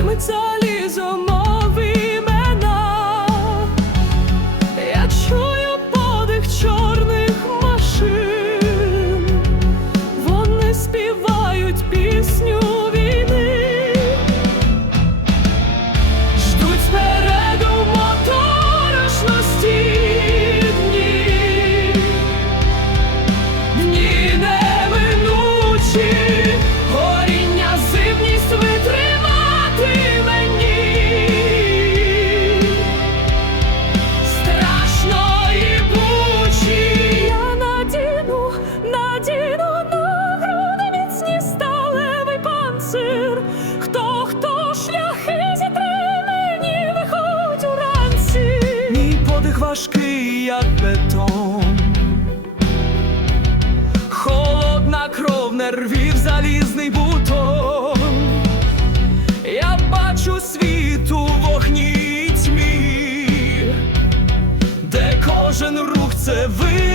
Тримиться лізом важкий, як бетон, холодна кров нервів, залізний бутон. Я бачу світ у вогні тьмі, де кожен рух це ви.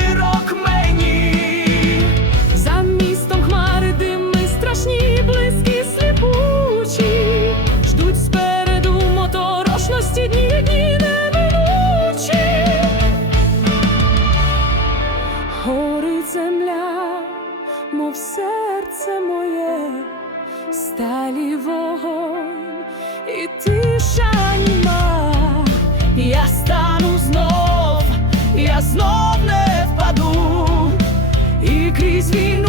мов серце моє, сталі вогонь і тиша німа я стану знов, я знов не впаду і крізь війну.